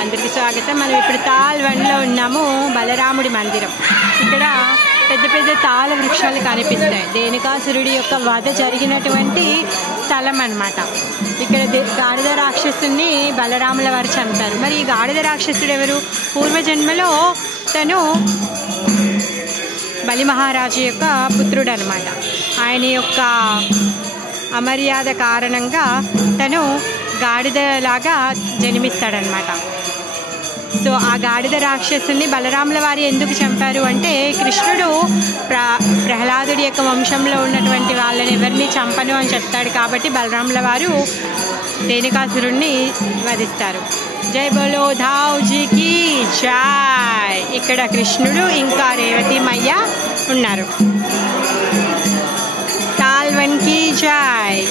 అందరికీ స్వాగతం. మనం ఇప్పుడు తాల్వన్లో ఉన్నాము, బలరాముడి మందిరం. ఇక్కడ పెద్ద పెద్ద తాళ వృక్షాలు కనిపిస్తాయి. ధేనుకాసురుడి యొక్క వధ జరిగినటువంటి స్థలం అన్నమాట. ఇక్కడ గాడిద రాక్షసుని బలరాముల వారు చంపారు. మరి ఈ గాడిద రాక్షసుడు ఎవరు? పూర్వజన్మలో తను బలి మహారాజు యొక్క పుత్రుడు అన్నమాట. ఆయన యొక్క అమర్యాద కారణంగా తను గాడిదలాగా జన్మిస్తాడనమాట. సో ఆ గాడిద రాక్షసుని బలరాముల వారు ఎందుకు చంపారు అంటే, కృష్ణుడు ప్రహ్లాదుడి యొక్క వంశంలో ఉన్నటువంటి వాళ్ళని ఎవరిని చంపను అని చెప్తాడు కాబట్టి బలరాముల వారు ధేనుకాసురుణ్ణి వధిస్తారు. జై బోలో ధావ్జీకి జై. ఇక్కడ కృష్ణుడు ఇంకా రేవతి మయ్య ఉన్నారు. తాల్వన్ కి జై.